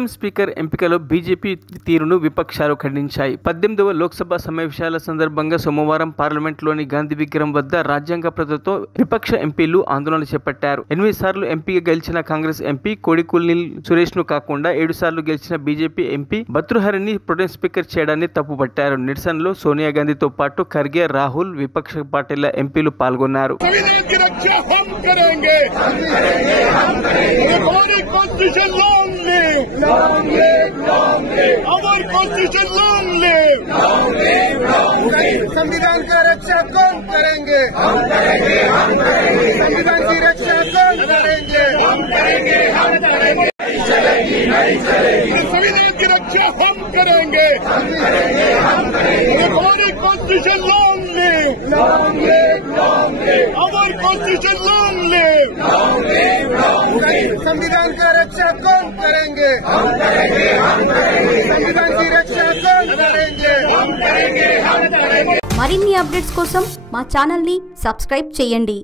Pro tem speaker ఎంపికలో BJP తీరును విపక్షాలు ఖండించాయి. 18వ లోక్సభ సమావేశాల సందర్భంగా సోమవారం పార్లమెంట్లోని గాంధీ విగ్రహం వద్ద రాజ్యాంగ ప్రతితో విపక్ష ఎంపీలు ఆందోళన చేపట్టారు. 8 సార్లు ఎంపీగా గెలిచిన కాంగ్రెస్ ఎంపీ కోడికూల్ని సురేష్ ను కాకుండా 7 సార్లు గెలిచిన బీజేపీ ఎంపీ భర్తృహరిని ప్రోటెం స్పీకర్ చేయడాన్ని తప్పుపట్టారు. నిరసనలో సోనియా గాంధీతో పాటు ఖర్గే, రాహుల్, విపక్ష పార్టీల ఎంపీలు పాల్గొన్నారు. संविधान का रक्षा कौन करेंगे? हम करेंगे, हम करेंगे। संविधान की रक्षा कौन करेंगे? हम करेंगे, हम करेंगे। नहीं चलेगी, नहीं चलेगी। संविधान की रक्षा हम करेंगे, हम करेंगे, हम करेंगे। हमारी constitution long live, long live, long live. हमारी constitution long live, long live, long live. संविधान का रक्षा कौन करेंगे? हम करेंगे, हम करेंगे। संविधान की रक्षा कौन करेंगे? हम करेंगे, हम करेंगे। మరిన్ని అప్డేట్స్ కోసం మా ఛానల్ ని సబ్స్క్రైబ్ చేయండి.